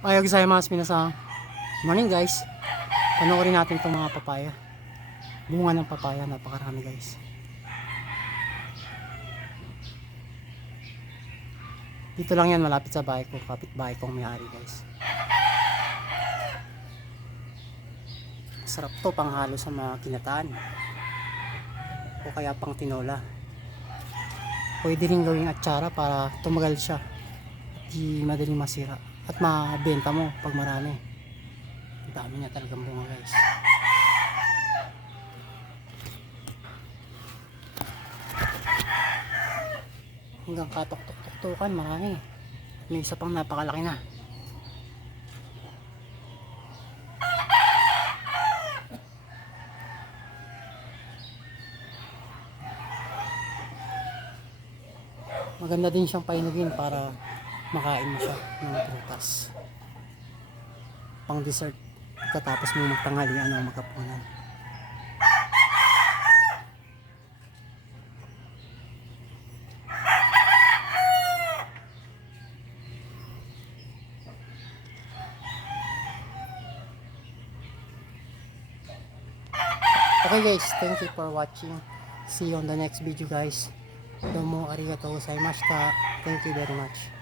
Ayog gozaimasu minasan. Morning guys. Panoorin natin itong mga papaya. Bunga ng papaya, napakarami guys. Dito lang yan, malapit sa bahay ko, kapit bahay kong may-ari guys. Sarap to, panghalo sa mga kinataan. O kaya pang tinola. Pwede rin gawing atsara para tumagal siya. At di madaling masira. At mabenta mo pag marami. Ang dami niya talagang bunga guys. Hanggang katok-tok-tok-tokan, marami. May isa pang napakalaki na. Maganda din siyang painugin para makain mo siya ng prutas. Pang dessert katapos mo magtanghalian o maghapunan. Okay guys, thank you for watching. See you on the next video guys. Domo arigatou gozaimashita. Thank you very much.